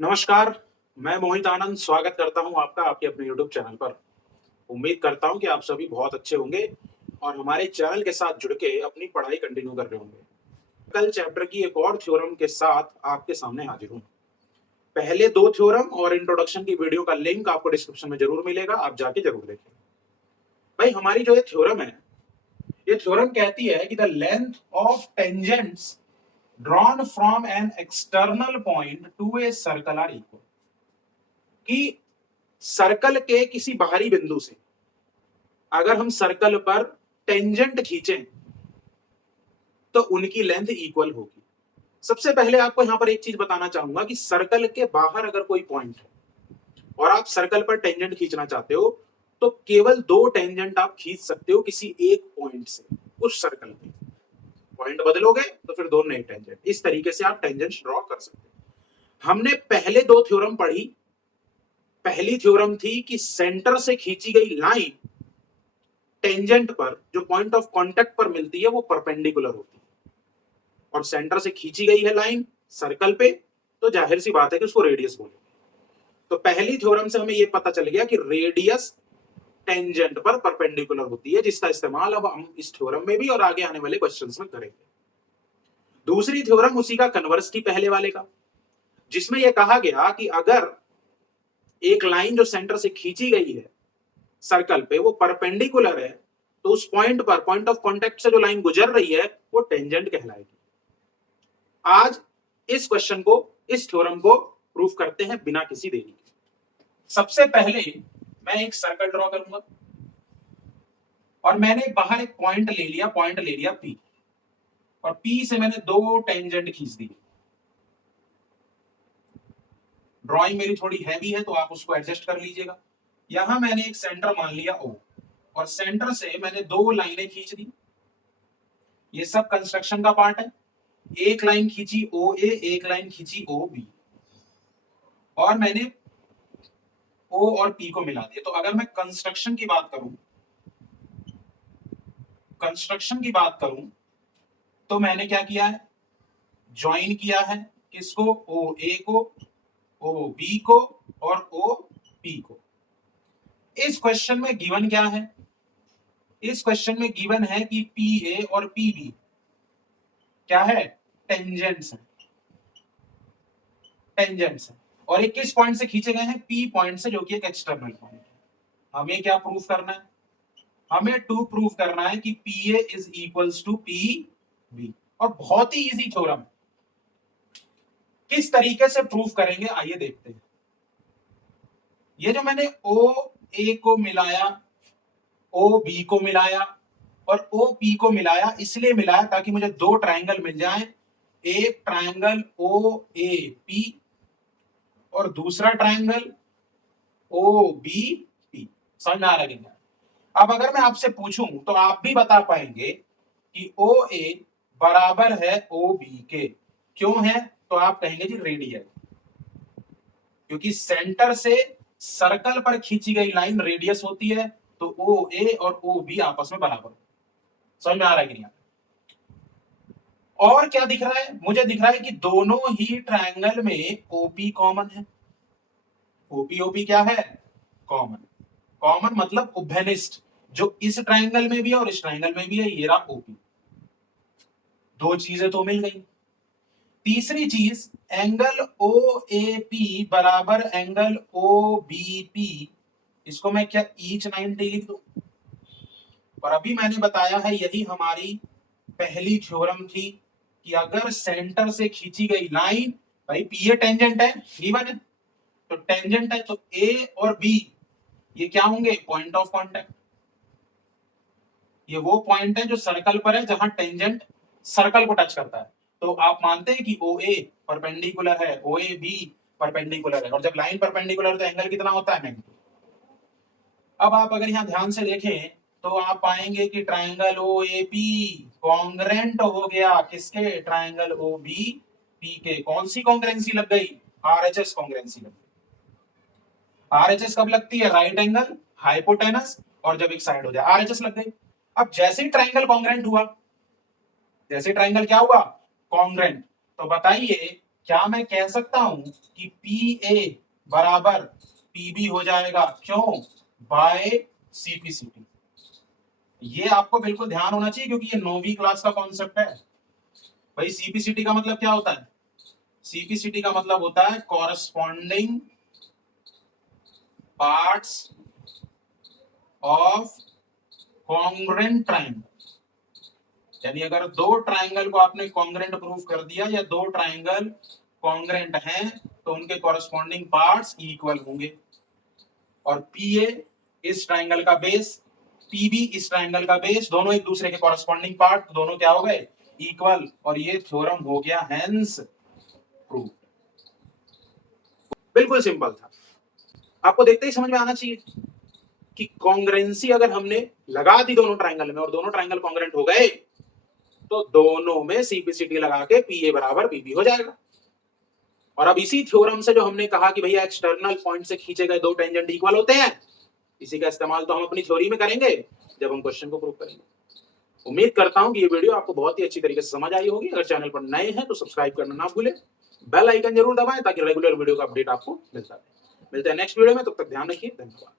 नमस्कार, मैं मोहित आनंद स्वागत करता हूँ आपका आपके अपने यूट्यूब चैनल पर। उम्मीद करता हूँ कि आप सभी बहुत अच्छे होंगे और हमारे चैनल के साथ जुड़ के अपनी पढ़ाई कंटिन्यू कर रहे होंगे। कल चैप्टर की एक और थ्योरम के साथ आपके सामने हाजिर हूँ। पहले 2 थ्योरम और इंट्रोडक्शन की वीडियो का लिंक आपको डिस्क्रिप्शन में ज़रूर मिलेगा, आप जाके ज़रूर देखें। भाई हमारी जो ये थ्योरम है, ये थ्योरम कहती है कि the length of tangents drawn from an external point to a circle are equal. कि सर्कल के किसी बाहरी बिंदु से अगर हम सर्कल पर टेंजेंट खींचें तो उनकी लेंथ इक्वल होगी। सबसे पहले आपको यहां पर एक चीज बताना चाहूंगा कि सर्कल के बाहर अगर कोई पॉइंट है और आप सर्कल पर टेंजेंट खींचना चाहते हो तो केवल 2 टेंजेंट आप खींच सकते हो किसी एक पॉइंट से उस सर्कल पे। पॉइंट बदलोगे तो फिर 2 नए टेंजेंट, इस तरीके से आप टेंजेंट्स ड्रॉ कर सकते हो। हमने पहले 2 थ्योरम पढ़ी। पहली थ्योरम थी कि सेंटर से खींची गई लाइन टेंजेंट पर जो पॉइंट ऑफ कांटेक्ट पर मिलती है वो परपेंडिकुलर होती है और सेंटर से खींची गई है लाइन सर्कल पे तो जाहिर सी बात है कि उसको रेडियस बोलेंगे। तो पहली थ्योरम से हमें ये पता चल गया कि रेडियस टेंजेंट पर परपेंडिकुलर होती है, जिसका इस्तेमाल अब हम इस थ्योरम में भी और आगे आने वाले क्वेश्चंस में करेंगे। दूसरी थ्योरम उसी का कन्वर्स थी पहले वाले का, जिसमें यह कहा गया कि अगर एक लाइन जो सेंटर से खींची गई है सर्कल पे वो परपेंडिकुलर है तो उस पॉइंट पर पॉइंट ऑफ कांटेक्ट से जो लाइन गुजर रही है वो टेंजेंट कहलाएगी। आज इस क्वेश्चन को, इस थ्योरम को प्रूफ करते हैं बिना किसी देरी के। सबसे पहले मैं एक सर्कल ड्रॉ करूंगा और मैंने बाहर एक पॉइंट ले लिया P और P से मैंने 2 टेंजेंट खींच दी। ड्राइंग मेरी थोड़ी हैवी है तो आप उसको एडजस्ट कर लीजिएगा। यहां मैंने एक सेंटर मान लिया O और सेंटर से मैंने 2 लाइनें खींच दी। ये सब कंस्ट्रक्शन का पार्ट है। एक लाइन खींची OA, एक लाइन खींची OB और मैंने O और P को मिला दिया। तो अगर मैं कंस्ट्रक्शन की बात करूं तो मैंने क्या किया है, ज्वाइन किया है किसको, OA को, OB को और OP को। इस क्वेश्चन में गिवन क्या है, इस क्वेश्चन में गिवन है कि PA और PB क्या है, टेंजेंट्स है, टेंजेंट्स है और ये किस पॉइंट से खींचे गए हैं, P पॉइंट से, जो कि एक एक्सटर्नल पॉइंट है। हमें क्या प्रूफ करना है, हमें टू प्रूफ करना है कि PA is equals to PB और बहुत ही इजी थ्योरम। किस तरीके से प्रूफ करेंगे आइए देखते हैं। ये जो मैंने OA को मिलाया, OB को मिलाया और OP को मिलाया, इसलिए मिलाया ताकि मुझे 2 ट्रायंगल मिल जाएं, एक ट्रायंगल OAP और दूसरा ट्रायंगल OBP। समझ में आ रहा है? अब अगर मैं आपसे पूछूं तो आप भी बता पाएंगे कि OA बराबर है OB के। क्यों है, तो आप कहेंगे जी रेडियल, क्योंकि सेंटर से सर्कल पर खींची गई लाइन रेडियस होती है तो OA और OB आपस में बराबर। समझ में आ रहा है कि नहीं? और क्या दिख रहा है, मुझे दिख रहा है कि दोनों ही ट्रायंगल में OP कॉमन है। OP क्या है, कॉमन। कॉमन मतलब उभयनिष्ठ, जो इस ट्रायंगल में भी है और इस ट्रायंगल में भी है, ये रहा OP। 2 चीजें तो मिल गई। तीसरी चीज, एंगल OAP बराबर एंगल OBP, इसको मैं क्या ईच 90 लिख दूं। और अभी मैंने बताया है यही हमारी पहली थ्योरम थी कि अगर सेंटर से खींची गई लाइन, भाई P टेंजेंट है, गिवन है, तो टेंजेंट है तो A और B ये क्या होंगे, पॉइंट ऑफ कांटेक्ट। ये वो पॉइंट है जो सर्कल पर है जहां टेंजेंट सर्कल को टच करता है। तो आप मानते हैं कि OA परपेंडिकुलर है, OAB परपेंडिकुलर है और जब लाइन परपेंडिकुलर तो एंगल कितना होता है, नेगेटिव। अब आप अगर यहां ध्यान से देखें तो आप पाएंगे कि ट्रायंगल OAP कॉन्ग्रेंट हो गया किसके, ट्रायंगल OBP के। कौन सी कॉन्ग्रेंसी लग गई, RHS कॉन्ग्रेंसी लग गई। RHS कब लगती है, राइट एंगल हाइपोटेनस और जब एक साइड हो जाए RHS लग गई। अब जैसे ही ट्रायंगल कॉन्ग्रेंट हुआ, जैसे ट्रायंगल क्या हुआ, कॉन्ग्रेंट, तो बताइए क्या मैं कह सकता हूं कि पी ए बराबर पीबी हो जाएगा? क्यों? By CPCT. ये आपको बिल्कुल ध्यान होना चाहिए क्योंकि ये 9वीं क्लास का कॉन्सेप्ट है। भाई सीपीसीटी का मतलब क्या होता है? सीपीसीटी का मतलब होता है corresponding parts of congruent triangle. यानी अगर दो ट्रायंगल को आपने कॉन्ग्रुएंट प्रूफ कर दिया या दो ट्रायंगल कॉन्ग्रुएंट हैं तो उनके कॉरस्पॉन्डिंग पार्ट्स इक्वल होंगे। और पीए इस ट्रायंगल का बेस, पीबी इस ट्रायंगल का बेस, दोनों एक दूसरे के कॉरस्पॉन्डिंग पार्ट, दोनों क्या हो गए? इक्वल। और ये थ्योरम हो गया हेंस प्रूफ। बिल्कुल सिंपल था। आपको देखते ही समझ में आना चाहिए कि कॉन्ग्रुएंसी अगर हमने लगा दी दोनों ट्रायंगल में और दोनों ट्रायंगल कॉन्ग्रुएंट हो गए तो दोनों में सीपीसीटी लगा के पीए बराबर पीबी हो जाएगा। और अब इसी थ्योरम से जो हमने कहा कि भैया एक्सटर्नल पॉइंट से खींचे गए दो टेंजेंट इक्वल होते हैं, इसी का इस्तेमाल तो हम अपनी थ्योरी में करेंगे जब हम क्वेश्चन को प्रूव करेंगे। उम्मीद करता हूं कि ये वीडियो आपको बहुत ही अच्छी तरीके से समझ आई होगी। अगर चैनल पर नए हैं तो सब्सक्राइब करना ना भूलें, बेल आइकन जरूर दबाएं ताकि रेगुलर वीडियो का अपडेट आपको मिलता रहे। मिलते हैं नेक्स्ट वीडियो में, तब तक ध्यान रखिए। धन्यवाद।